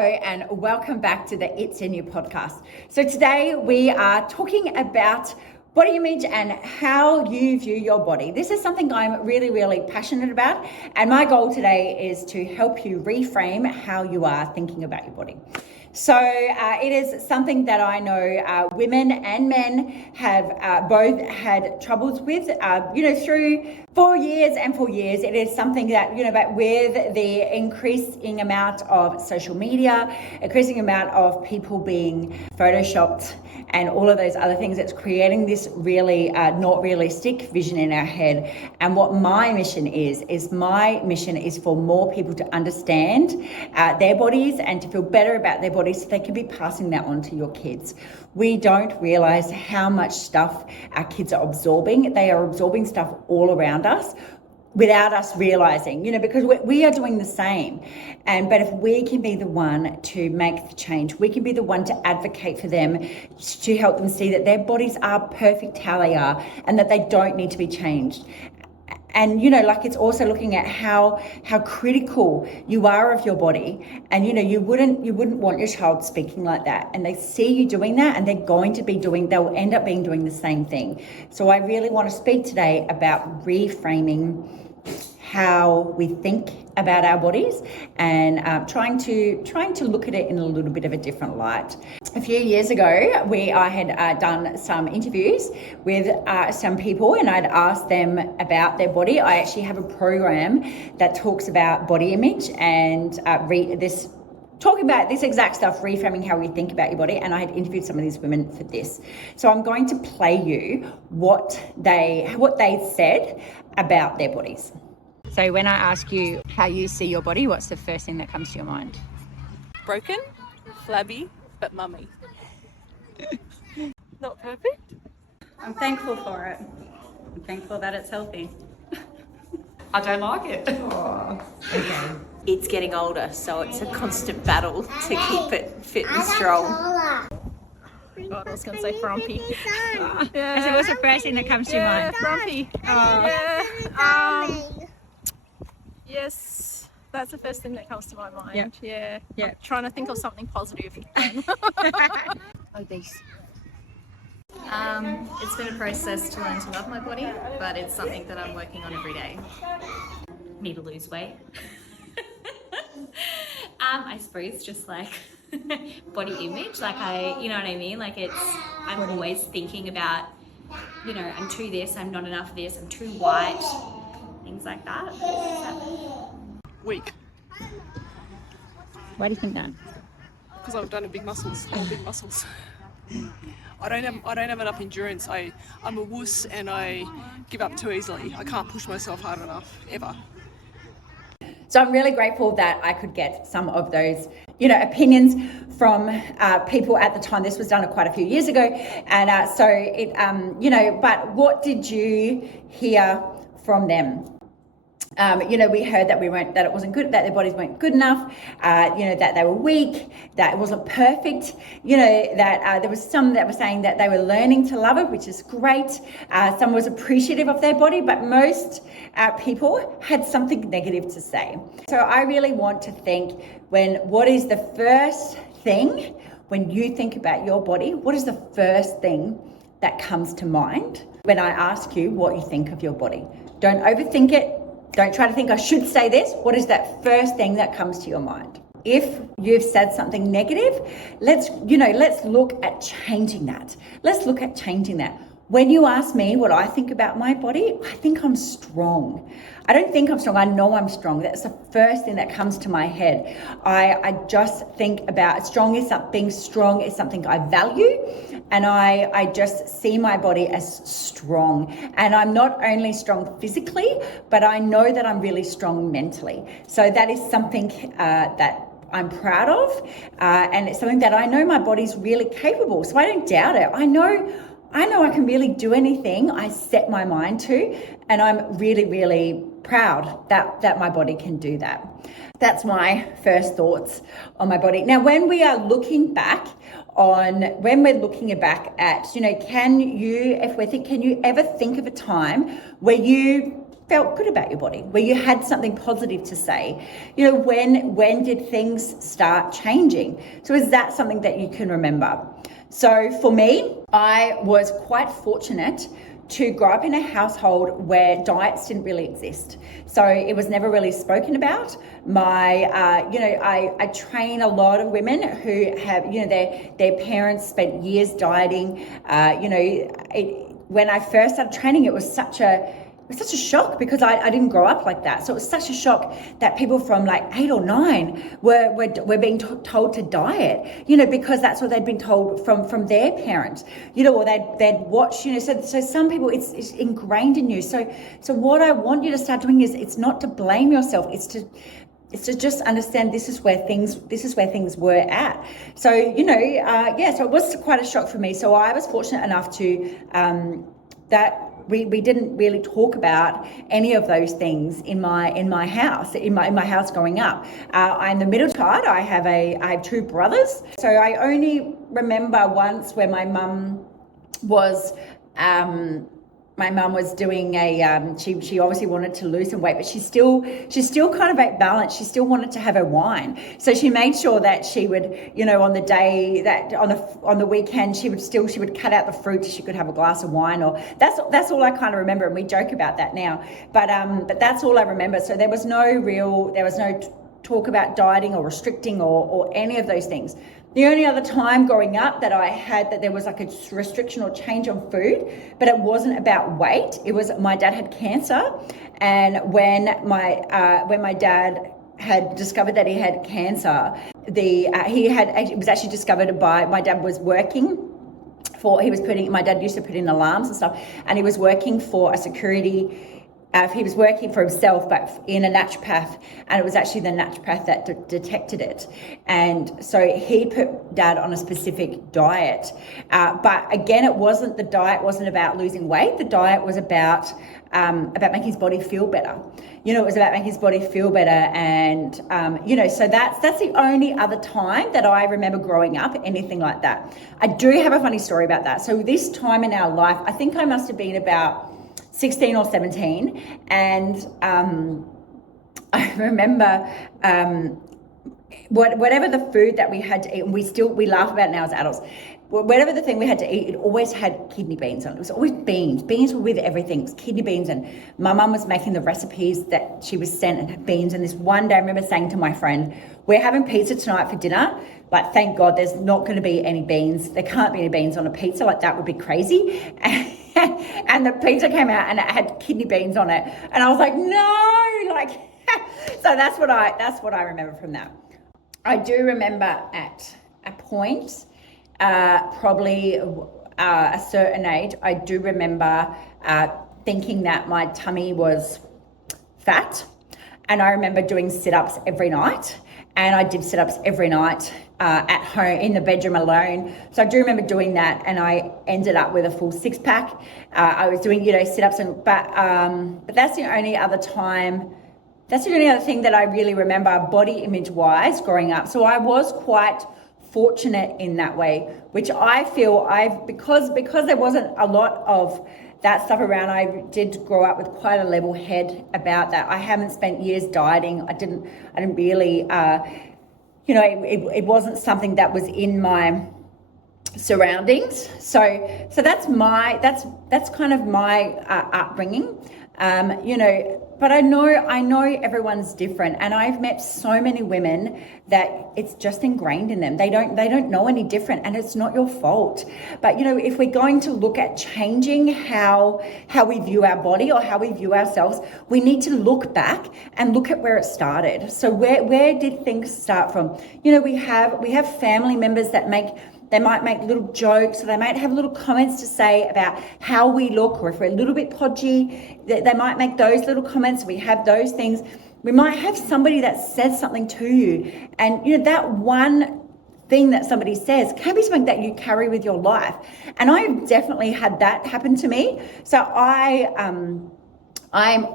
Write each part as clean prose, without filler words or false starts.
and welcome back to the It's In You podcast. So today we are talking about body image and how you view your body. This is something I'm really passionate about, and my goal today is to help you reframe how you are thinking about your body. So it is something that I know women and men have both had troubles with, through 4 years and 4 years. It is something that, but with the increasing amount of social media, increasing amount of people being photoshopped and all of those other things, it's creating this really not realistic vision in our head. And what my mission is for more people to understand their bodies and to feel better about their bodies so they can be passing that on to your kids. We don't realize how much stuff our kids are absorbing. They are absorbing stuff all around us without us realizing, because we are doing the same. But if we can be the one to make the change, we can be the one to advocate for them, to help them see that their bodies are perfect how they are and that they don't need to be changed. And, it's also looking at how critical you are of your body. And, you wouldn't want your child speaking like that. And they see you doing that and they'll end up doing the same thing. So I really want to speak today about reframing how we think about our bodies and trying to look at it in a little bit of a different light. A few years ago, I had done some interviews with some people, and I'd asked them about their body. I actually have a program that talks about body image and talking about this exact stuff, reframing how we think about your body, and I had interviewed some of these women for this. So I'm going to play you what they said about their bodies. So when I ask you how you see your body, what's the first thing that comes to your mind? Broken, flabby, but mummy. Not perfect. I'm thankful for it. I'm thankful that it's healthy. I don't like it. Oh, okay. It's getting older, so it's a constant battle to keep it fit and strong. God, I was going to say frumpy. So what's the first thing that comes to your mind? Frumpy. Oh. Yes, that's the first thing that comes to my mind. Yep. Yeah. Yep. I'm trying to think of something positive. Obese. It's been a process to learn to love my body, but it's something that I'm working on every day. Need to lose weight. I suppose just like body image, you know what I mean? I'm always thinking about, I'm too this, I'm not enough of this, I'm too white, things like that. Weak, Why do you think that? because I've done big muscles. I don't have enough endurance. I'm a wuss and I give up too easily. I can't push myself hard enough, ever. So I'm really grateful that I could get some of those, opinions from people at the time. This was done quite a few years ago. And but what did you hear from them? We heard that that it wasn't good, that their bodies weren't good enough, that they were weak, that it wasn't perfect, that there was some that were saying that they were learning to love it, which is great. Some was appreciative of their body, but most people had something negative to say. So I really want to think what is the first thing when you think about your body? What is the first thing that comes to mind when I ask you what you think of your body? Don't overthink it. Don't try to think I should say this. What is that first thing that comes to your mind? If you've said something negative, let's look at changing that. Let's look at changing that. When you ask me what I think about my body, I think I'm strong. I don't think I'm strong. I know I'm strong. That's the first thing that comes to my head. I just think about being strong is something I value, and I just see my body as strong. And I'm not only strong physically, but I know that I'm really strong mentally. So that is something that I'm proud of, and it's something that I know my body's really capable. So I don't doubt it. I know I can really do anything I set my mind to, and I'm really proud that my body can do that. That's my first thoughts on my body. Now, when we're looking back at, can you ever think of a time where you felt good about your body, where you had something positive to say? You know, when did things start changing? So is that something that you can remember? So for me, I was quite fortunate to grow up in a household where diets didn't really exist. So it was never really spoken about. I train a lot of women who have, their parents spent years dieting. When I first started training, it was such a shock because I didn't grow up like that. So it was such a shock that people from like 8 or 9 were being told to diet, because that's what they'd been told from their parents, or they'd watch, so some people it's ingrained in you. So what I want you to start doing is, it's not to blame yourself, it's to just understand this is where things were at. So, so it was quite a shock for me. So I was fortunate enough to, that we didn't really talk about any of those things in my house growing up. I'm the middle child. I have 2 brothers. So I only remember once where my mum was doing she obviously wanted to lose some weight, but she's still kind of ate balance. She still wanted to have her wine. So she made sure that she would, on the day that on the weekend, she would cut out the fruit so she could have a glass of wine. Or that's all I kind of remember. And we joke about that now, but that's all I remember. So there was no talk about dieting or restricting or any of those things. The only other time growing up that I had that there was like a restriction or change on food, but it wasn't about weight. It was my dad had cancer, and when my dad had discovered that he had cancer, it was actually discovered by my dad was working. My dad used to put in alarms and stuff, and he was working for a security. He was working for himself, but in a naturopath, and it was actually the naturopath that detected it. And so he put Dad on a specific diet. But again, the diet wasn't about losing weight. The diet was about making his body feel better. It was about making his body feel better. And, so that's the only other time that I remember growing up, anything like that. I do have a funny story about that. So this time in our life, I think I must have been about 16 or 17, and I remember whatever the food that we had to eat, and we laugh about it now as adults, whatever the thing we had to eat, it always had kidney beans on it. It was always beans. Beans were with everything. It was kidney beans, and my mum was making the recipes that she was sent and had beans. And this one day I remember saying to my friend, we're having pizza tonight for dinner. Like, thank God there's not going to be any beans. There can't be any beans on a pizza. Like, that would be crazy. And the pizza came out and it had kidney beans on it. And I was like, no, like, so that's what I remember from that. I do remember at a point, probably a certain age, I do remember thinking that my tummy was fat. And I remember doing sit-ups every night. And I did sit-ups every night at home in the bedroom alone. So I do remember doing that, and I ended up with a full 6-pack. I was doing, sit-ups, but that's the only other time. That's the only other thing that I really remember body image-wise growing up. So I was quite fortunate in that way, which I feel because there wasn't a lot of that stuff around. I did grow up with quite a level head about that. I haven't spent years dieting. I didn't really, it wasn't something that was in my surroundings. So that's kind of my upbringing. But I know everyone's different, and I've met so many women that it's just ingrained in them. They don't know any different, and it's not your fault. But if we're going to look at changing how we view our body or how we view ourselves, we need to look back and look at where it started. So where did things start from? We have family members that they might make little jokes, or they might have little comments to say about how we look, or if we're a little bit podgy, they might make those little comments. We have those things. We might have somebody that says something to you, and that one thing that somebody says can be something that you carry with your life. And I've definitely had that happen to me. So I'm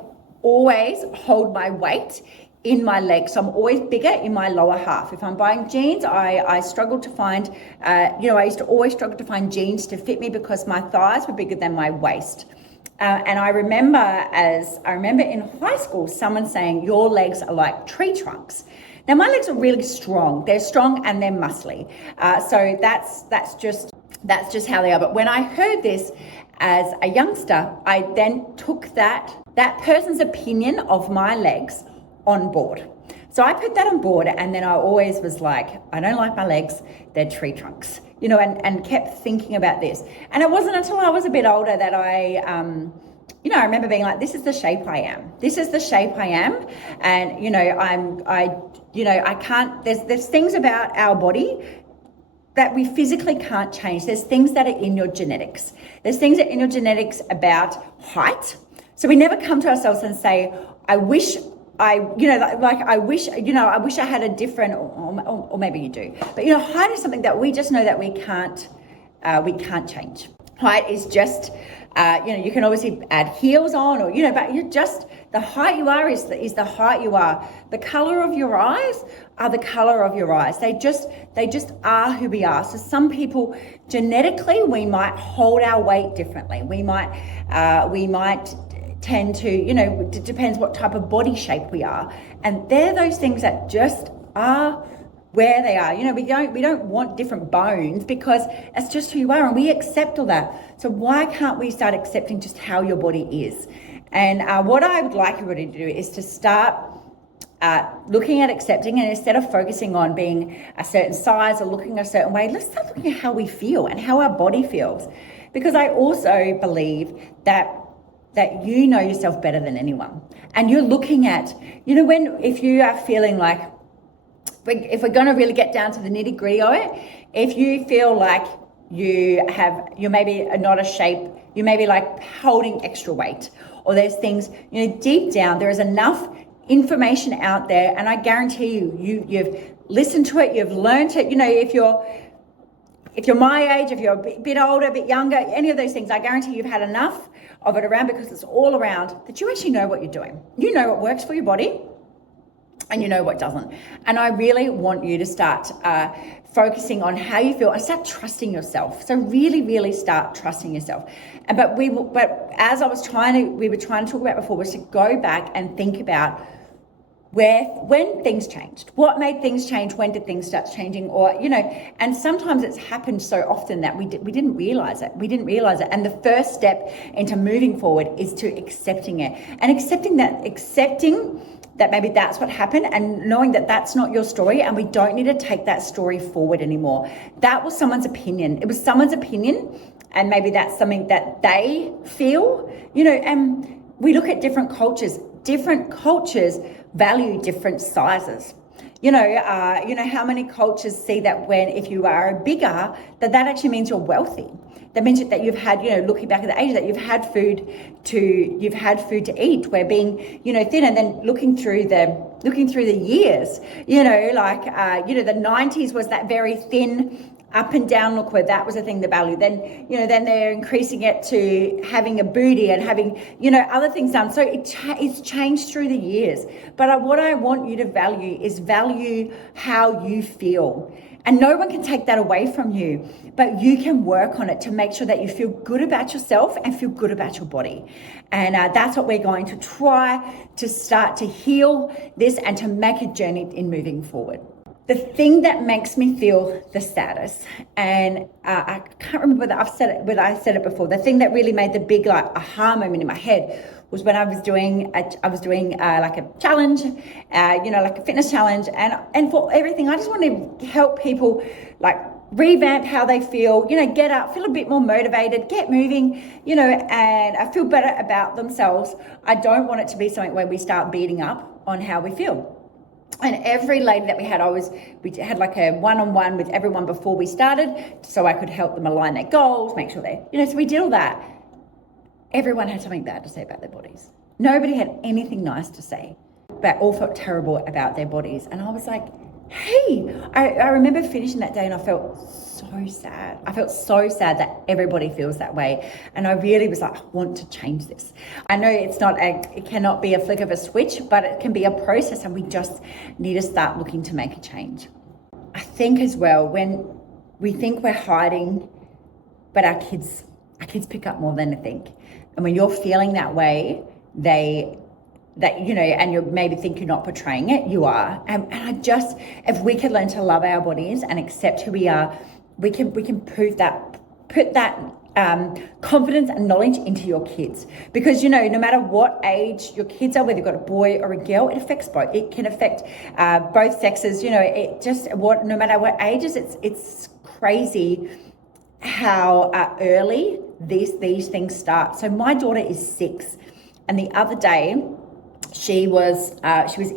always hold my weight in my legs. So I'm always bigger in my lower half. If I'm buying jeans, I struggle to find, I used to always struggle to find jeans to fit me because my thighs were bigger than my waist. And I remember in high school, someone saying, your legs are like tree trunks. Now, my legs are really strong. They're strong and they're muscly. So that's just how they are. But when I heard this as a youngster, I then took that person's opinion of my legs on board. So I put that on board, and then I always was like, I don't like my legs, they're tree trunks, and kept thinking about this. And it wasn't until I was a bit older that I remember being like, this is the shape I am. This is the shape I am. And, I can't, there's things about our body that we physically can't change. There's things that are in your genetics. There's things that are in your genetics about height. So we never come to ourselves and say, I wish I wish I had a different, or maybe you do. But, height is something that we just know that we can't change. Height is just, you can obviously add heels on, or, but you're just, the height you are is the height you are. The color of your eyes are the color of your eyes. They just are who we are. So some people, genetically, we might hold our weight differently. We might tend to, it depends what type of body shape we are. And they're those things that just are where they are. We don't want different bones, because it's just who you are, and we accept all that. So why can't we start accepting just how your body is? And what I would like everybody to do is to start looking at accepting, and instead of focusing on being a certain size or looking a certain way, let's start looking at how we feel and how our body feels. Because I also believe that you know yourself better than anyone. And you're looking at, if you are feeling like, if we're going to really get down to the nitty gritty of it, if you feel like you're maybe not a shape, you may be like holding extra weight, or there's things, deep down, there is enough information out there, and I guarantee you've listened to it, you've learned it. If you're my age, if you're a bit older, a bit younger, any of those things, I guarantee you've had enough of it around, because it's all around that you actually know what you're doing. You know what works for your body, and you know what doesn't. And I really want you to start focusing on how you feel and start trusting yourself. So really, really start trusting yourself. But as we were trying to talk about before, was to go back and think about when things changed, what made things change, when did things start changing, or, and sometimes it's happened so often that we didn't realize it. And the first step into moving forward is to accepting it, and accepting that maybe that's what happened, and knowing that that's not your story, and we don't need to take that story forward anymore. That was someone's opinion. It was someone's opinion, and maybe that's something that they feel, and we look at different cultures. Different cultures value different sizes. How many cultures see that if you are bigger, that actually means you're wealthy. That means that you've had, looking back at the age, that you've had food to eat. Where being, thin, and then looking through the years, the 90s was that very thin, up and down look, where that was a thing, the value. Then, then they're increasing it to having a booty and having, other things done. So it's changed through the years. But what I want you to value how you feel. And no one can take that away from you, but you can work on it to make sure that you feel good about yourself and feel good about your body. And that's what we're going to try to start to heal this and to make a journey in moving forward. The thing that makes me feel the saddest, and I can't remember whether I said it before, the thing that really made the big aha moment in my head was when I was doing like a challenge, like a fitness challenge, and for everything, I just want to help people like revamp how they feel, get up, feel a bit more motivated, get moving, and feel better about themselves. I don't want it to be something where we start beating up on how we feel. And every lady that we had like a one-on-one with everyone before we started, so I could help them align their goals, make sure so we did all that. Everyone had something bad to say about their bodies. Nobody had anything nice to say, but all felt terrible about their bodies. And I was like, hey, I remember finishing that day and I felt so sad. I felt so sad that everybody feels that way. And I really was like, I want to change this. I know it cannot be a flick of a switch, but it can be a process, and we just need to start looking to make a change. I think as well, when we think we're hiding, but our kids pick up more than they think. And when you're feeling that way, and you maybe think you're not portraying it, you are. And I just, if we could learn to love our bodies and accept who we are, we can put that confidence and knowledge into your kids. Because, no matter what age your kids are, whether you've got a boy or a girl, it affects both. It can affect both sexes, no matter what ages, it's crazy how early these things start. So my daughter is 6, and the other day she was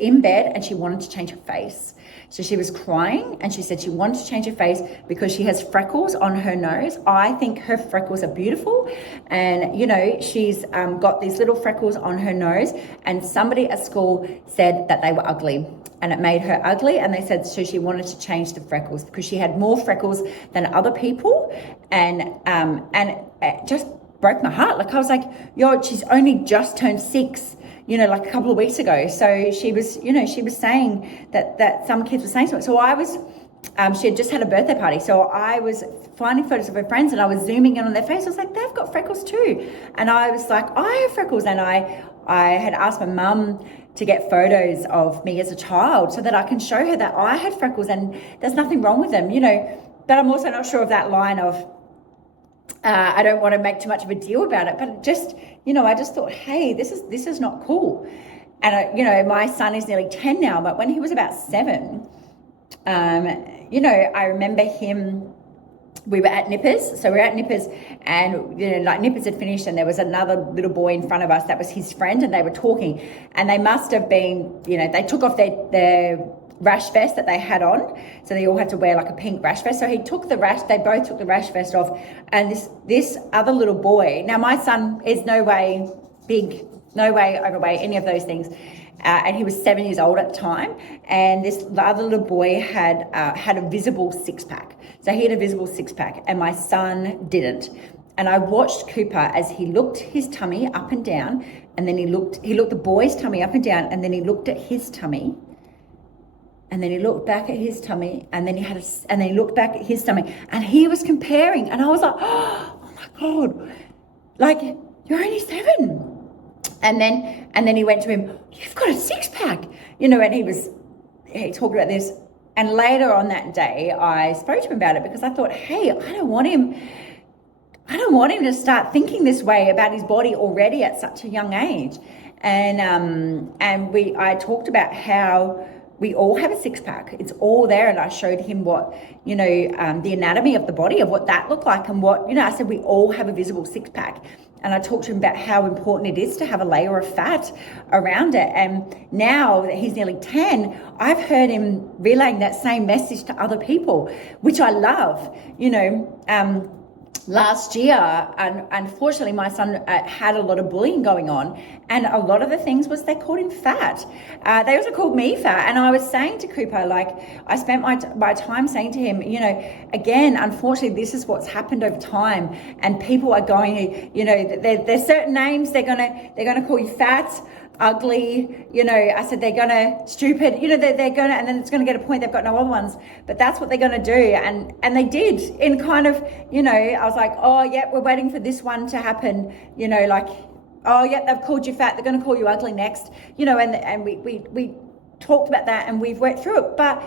in bed and she wanted to change her face. So she was crying and she said she wanted to change her face because she has freckles on her nose. I think her freckles are beautiful, and she's got these little freckles on her nose, and somebody at school said that they were ugly and it made her ugly, and they said so she wanted to change the freckles because she had more freckles than other people, and it just broke my heart. Like, I was like, she's only just turned 6, like a couple of weeks ago. So she was saying that some kids were saying something. So I was, she had just had a birthday party. So I was finding photos of her friends and I was zooming in on their face. I was like, they've got freckles too. And I was like, I have freckles. And I had asked my mum to get photos of me as a child so that I can show her that I had freckles and there's nothing wrong with them, But I'm also not sure of that line of, I don't want to make too much of a deal about it, but just, I just thought, hey, this is not cool. And, my son is nearly 10 now, but when he was about 7, I remember him, we were at Nippers. So we were at Nippers and, Nippers had finished and there was another little boy in front of us that was his friend, and they were talking, and they must have been, they took off their rash vest that they had on, so they all had to wear like a pink rash vest. So they both took the rash vest off, and this other little boy, now my son is no way big, no way overweight, any of those things, and he was 7 years old at the time, and the other little boy had a visible six-pack. So he had a visible six-pack and my son didn't. And I watched Cooper as he looked his tummy up and down, and then he looked the boy's tummy up and down, and then he looked at his tummy, and then he looked back at his tummy, and then he looked back at his tummy, and he was comparing, and I was like, oh my God, like, you're only 7. And then he went to him, you've got a six-pack, and he talked about this. And later on that day, I spoke to him about it because I thought, hey, I don't want him to start thinking this way about his body already at such a young age. And I talked about how we all have a six-pack. It's all there. And I showed him what, the anatomy of the body, of what that looked like, and what, I said we all have a visible six-pack. And I talked to him about how important it is to have a layer of fat around it. And now that he's nearly 10, I've heard him relaying that same message to other people, which I love. Last year, unfortunately, my son had a lot of bullying going on, and a lot of the things was they called him fat. They also called me fat, and I was saying to Cooper, like, I spent my time saying to him, again, unfortunately, this is what's happened over time, and people are going, there's certain names they're gonna call you fat, ugly, I said they're gonna stupid, they're gonna, and then it's gonna get a point they've got no other ones, but that's what they're gonna do, and they did in kind of, I was like, oh yeah, we're waiting for this one to happen, like, oh yeah, they've called you fat, they're gonna call you ugly next, and we talked about that and we've worked through it. But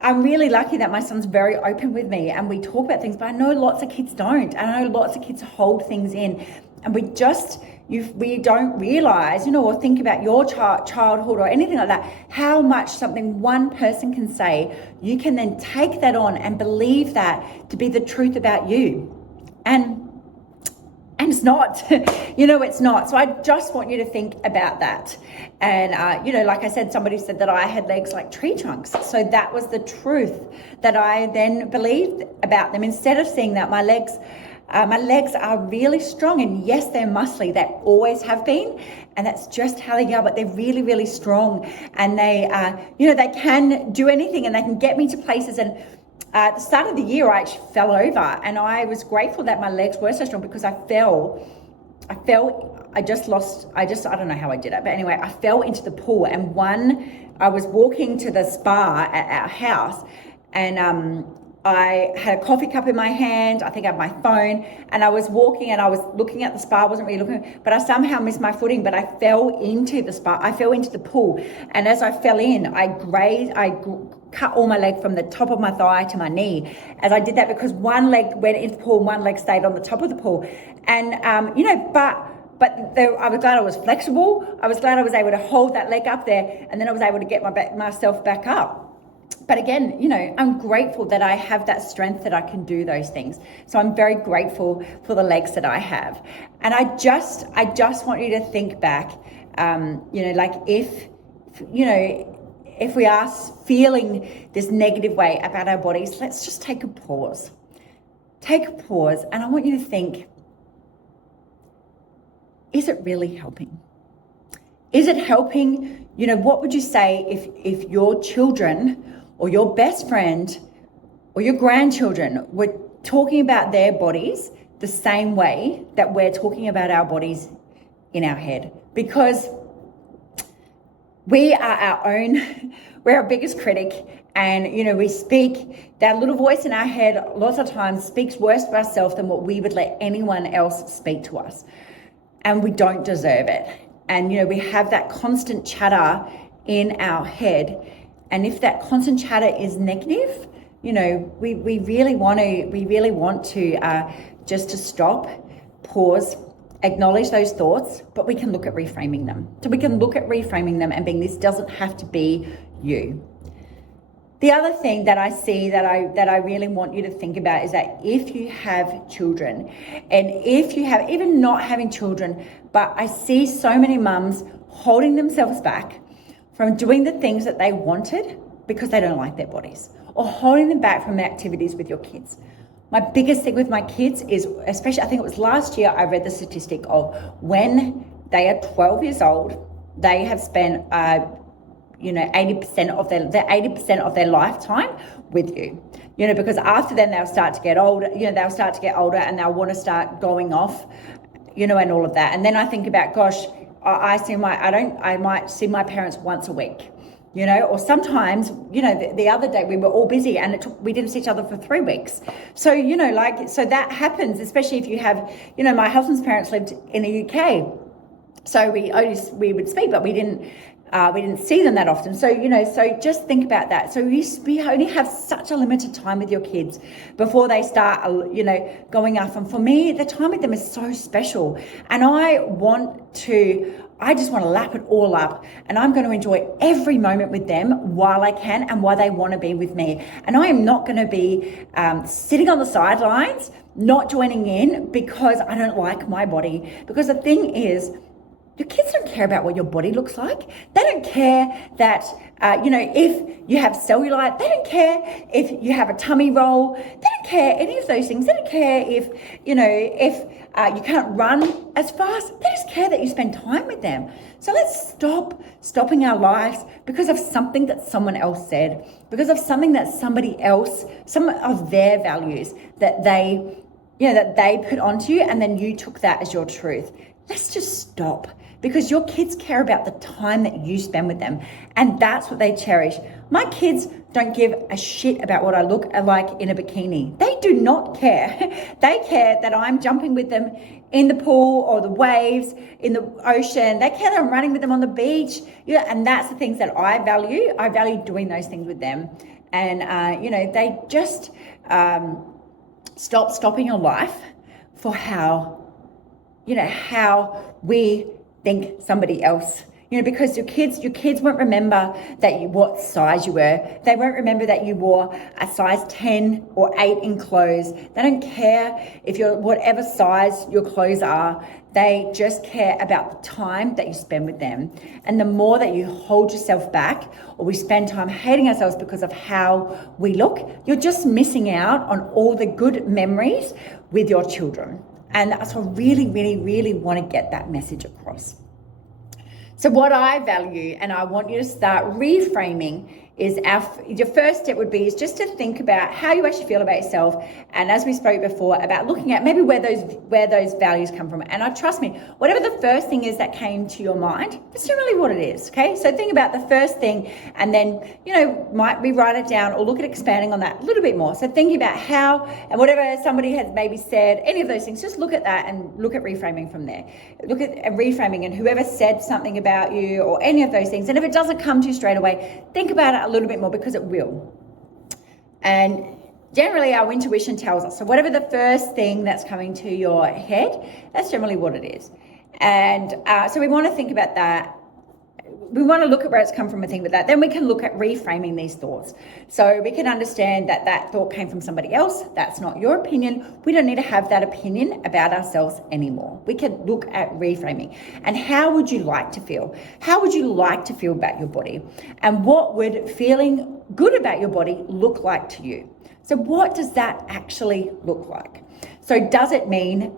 I'm really lucky that my son's very open with me and we talk about things, but I know lots of kids don't, and I know lots of kids hold things in, and we don't realize, or think about your childhood or anything like that, how much something one person can say, you can then take that on and believe that to be the truth about you. And it's not, it's not. So I just want you to think about that. And, like I said, somebody said that I had legs like tree trunks. So that was the truth that I then believed about them. Instead of seeing that my legs are really strong, and yes, they're muscly. They always have been, and that's just how they are. But they're really, really strong, and they, they can do anything, and they can get me to places. And at the start of the year, I actually fell over, and I was grateful that my legs were so strong because I don't know how I did it, but anyway, I fell into the pool, and I was walking to the spa at our house, and I had a coffee cup in my hand, I think I had my phone, and I was walking and I was looking at the spa. I wasn't really looking, but I somehow missed my footing, but I fell into the spa. I fell into the pool. And as I fell in, I cut all my leg from the top of my thigh to my knee. As I did that because one leg went into the pool and one leg stayed on the top of the pool. And, I was glad I was flexible. I was glad I was able to hold that leg up there, and then I was able to get myself back up. But again, I'm grateful that I have that strength that I can do those things. So I'm very grateful for the legs that I have. And I just want you to think back, if we are feeling this negative way about our bodies, let's just take a pause. Take a pause, and I want you to think, is it really helping? Is it helping? What would you say if your children or your best friend or your grandchildren were talking about their bodies the same way that we're talking about our bodies in our head? Because we're our biggest critic, and we speak, that little voice in our head lots of times speaks worse to ourselves than what we would let anyone else speak to us. And we don't deserve it. And we have that constant chatter in our head. And if that constant chatter is negative, we really want to just to stop, pause, acknowledge those thoughts, but we can look at reframing them. So we can look at reframing them and being, this doesn't have to be you. The other thing that I see that I really want you to think about is that if you have children, and if you have, even not having children, but I see so many mums holding themselves back from doing the things that they wanted because they don't like their bodies, or holding them back from activities with your kids. My biggest thing with my kids is, especially, I think it was last year, I read the statistic of when they are 12 years old, they have spent 80% of their lifetime with you. Because after then they'll start to get older, and they'll want to start going off, and all of that. And then I think about, gosh, I might see my parents once a week, or sometimes, the other day we were all busy and we didn't see each other for 3 weeks. So, so that happens, especially if you have, my husband's parents lived in the UK. So we would speak, but we didn't see them that often. So, so just think about that. So we only have such a limited time with your kids before they start, going off. And for me, the time with them is so special. And I just want to lap it all up, and I'm going to enjoy every moment with them while I can and while they want to be with me. And I am not going to be sitting on the sidelines, not joining in because I don't like my body. Because the thing is, your kids don't care about what your body looks like. They don't care that, if you have cellulite. They don't care if you have a tummy roll. They don't care any of those things. They don't care if you can't run as fast. They just care that you spend time with them. So let's stop stopping our lives because of something that someone else said, because of something that somebody else, some of their values that they put onto you, and then you took that as your truth. Let's just stop, because your kids care about the time that you spend with them, and that's what they cherish. My kids don't give a shit about what I look like in a bikini. They do not care. They care that I'm jumping with them in the pool or the waves, in the ocean. They care that I'm running with them on the beach. And that's the things that I value. I value doing those things with them. And, they just stop stopping your life for how we think somebody else, because your kids won't remember what size you were. They won't remember that you wore a size 10 or 8 in clothes. They don't care if you're whatever size your clothes are. They just care about the time that you spend with them. And the more that you hold yourself back, or we spend time hating ourselves because of how we look, you're just missing out on all the good memories with your children. And so I really, really, really want to get that message across. So what I value, and I want you to start reframing, your first step would be is just to think about how you actually feel about yourself, and as we spoke before, about looking at maybe where those values come from. And trust me, whatever the first thing is that came to your mind, that's generally what it is. Okay, so think about the first thing, and then might rewrite it down or look at expanding on that a little bit more. So thinking about how, and whatever somebody has maybe said, any of those things, just look at that and look at reframing from there. Look at reframing and whoever said something about you or any of those things. And if it doesn't come to you straight away, think about it a little bit more, because it will. And generally our intuition tells us, so whatever the first thing that's coming to your head, that's generally what it is. And so we want to think about that. We want to look at where it's come from and think about that. Then we can look at reframing these thoughts. So we can understand that that thought came from somebody else. That's not your opinion. We don't need to have that opinion about ourselves anymore. We can look at reframing. And how would you like to feel? How would you like to feel about your body? And what would feeling good about your body look like to you? So what does that actually look like? So does it mean,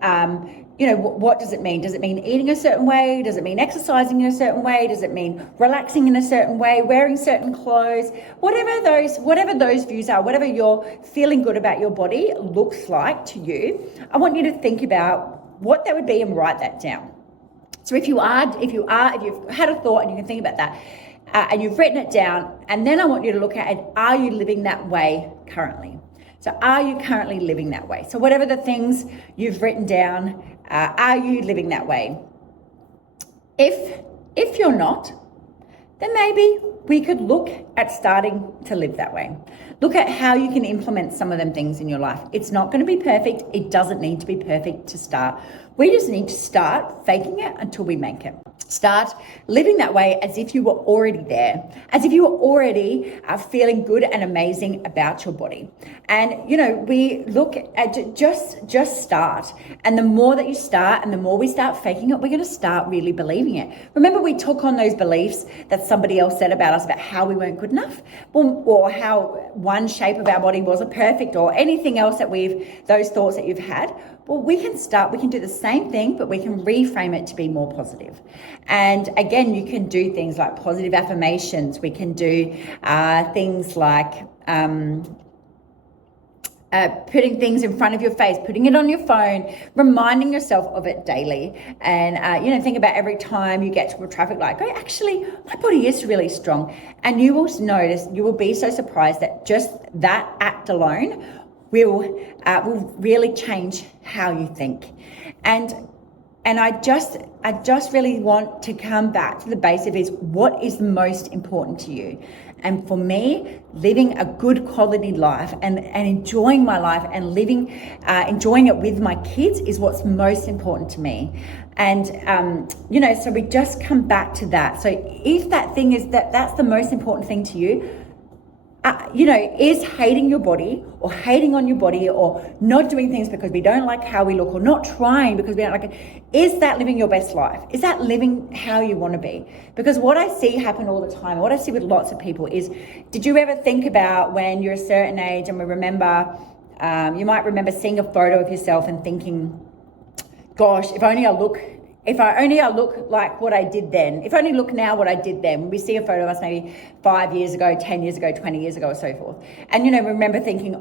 what does it mean? Does it mean eating a certain way? Does it mean exercising in a certain way? Does it mean relaxing in a certain way, wearing certain clothes? Whatever those views are, whatever your feeling good about your body looks like to you, I want you to think about what that would be and write that down. So if you've had a thought and you can think about that, and you've written it down, and then I want you to look at it, are you living that way currently? So are you currently living that way? So whatever the things you've written down, are you living that way? If you're not, then maybe we could look at starting to live that way. Look at how you can implement some of them things in your life. It's not going to be perfect. It doesn't need to be perfect to start. We just need to start faking it until we make it. Start living that way as if you were already there, as if you were already feeling good and amazing about your body. And, we look at just start. And the more that you start and the more we start faking it, we're going to start really believing it. Remember, we took on those beliefs that somebody else said about us, about how we weren't good enough, or how one shape of our body wasn't perfect, or anything else those thoughts that you've had. Well, we can do the same thing, but we can reframe it to be more positive. And again, you can do things like positive affirmations. We can do things like putting things in front of your face, putting it on your phone, reminding yourself of it daily. And, think about every time you get to a traffic light, go, actually, my body is really strong. And you will notice, you will be so surprised that just that act alone will really change how you think. And I just really want to come back to the base of is what is most important to you. And for me, living a good quality life and enjoying my life and enjoying it with my kids is what's most important to me. And, so we just come back to that. So if that thing is that's the most important thing to you, is hating your body or hating on your body or not doing things because we don't like how we look or not trying because we don't like it, is that living your best life? Is that living how you want to be? Because what I see happen all the time, what I see with lots of people is, did you ever think about when you're a certain age and you might remember seeing a photo of yourself and thinking, gosh, if I only look like what I did then, if I only look now what I did then, when we see a photo of us maybe 5 years ago, 10 years ago, 20 years ago, or so forth. And, remember thinking,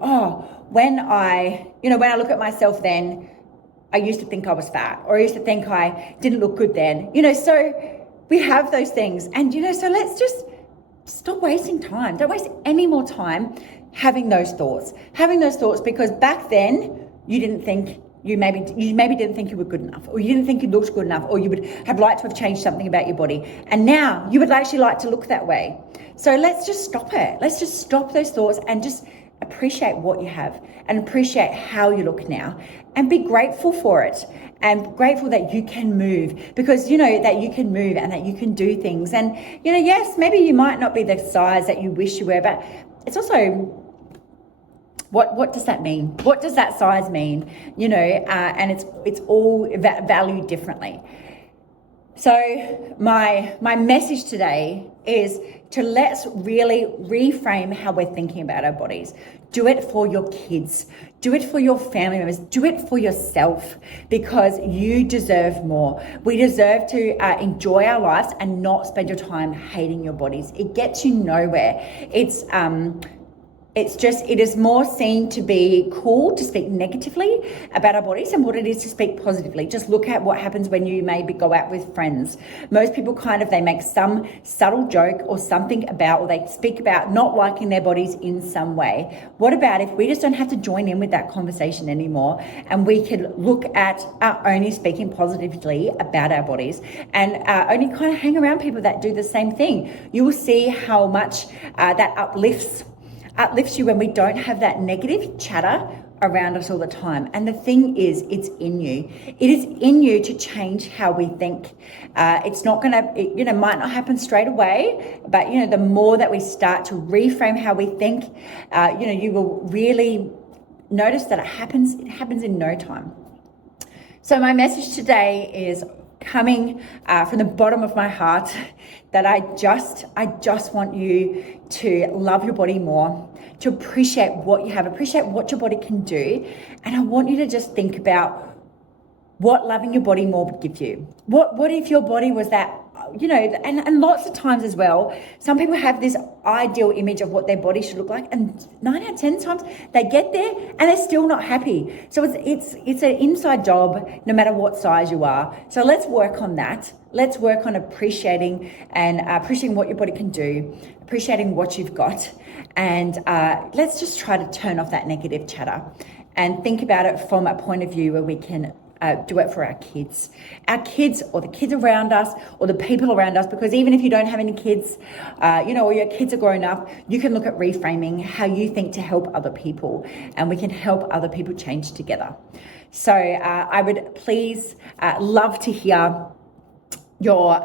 when I look at myself then, I used to think I was fat, or I used to think I didn't look good then. So we have those things. And, so let's just stop wasting time. Don't waste any more time having those thoughts, because back then you didn't think, you maybe didn't think you were good enough, or you didn't think you looked good enough, or you would have liked to have changed something about your body. And now you would actually like to look that way. So let's just stop it. Let's just stop those thoughts and just appreciate what you have and appreciate how you look now and be grateful for it and grateful that you can move, because that you can move and that you can do things. And, yes, maybe you might not be the size that you wish you were, but it's also, what does that mean? What does that size mean? And it's all valued differently. So my message today is to let's really reframe how we're thinking about our bodies. Do it for your kids. Do it for your family members. Do it for yourself, because you deserve more. We deserve to enjoy our lives and not spend your time hating your bodies. It gets you nowhere. It is more seen to be cool to speak negatively about our bodies than what it is to speak positively. Just look at what happens when you maybe go out with friends. Most people they make some subtle joke or something about, or they speak about not liking their bodies in some way. What about if we just don't have to join in with that conversation anymore, and we can look at only speaking positively about our bodies and only kind of hang around people that do the same thing? You will see how much that uplifts you when we don't have that negative chatter around us all the time. And the thing is, it's in you. It is in you to change how we think. It's not might not happen straight away, but the more that we start to reframe how we think, you will really notice that it happens in no time. So my message today is coming from the bottom of my heart, that I just want you to love your body more, to appreciate what you have, appreciate what your body can do. And I want you to just think about what loving your body more would give you. What if your body was that, and lots of times as well, some people have this ideal image of what their body should look like, and 9 out of 10 times they get there and they're still not happy. So it's an inside job, no matter what size you are. So let's work on that. Let's work on appreciating what your body can do, appreciating what you've got, and let's just try to turn off that negative chatter and think about it from a point of view where we can do it for our kids, or the kids around us, or the people around us. Because even if you don't have any kids, or your kids are grown up, you can look at reframing how you think to help other people, and we can help other people change together. So I would please love to hear your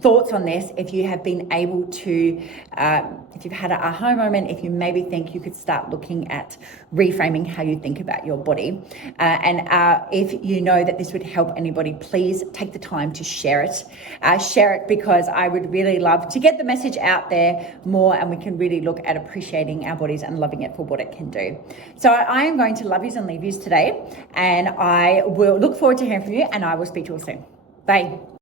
thoughts on this. If you have been able to, if you've had an aha moment, if you maybe think you could start looking at reframing how you think about your body, and if you know that this would help anybody, please take the time to share it, because I would really love to get the message out there more, and we can really look at appreciating our bodies and loving it for what it can do. So I am going to love yous and leave yous today, and I will look forward to hearing from you, and I will speak to you all soon. Bye.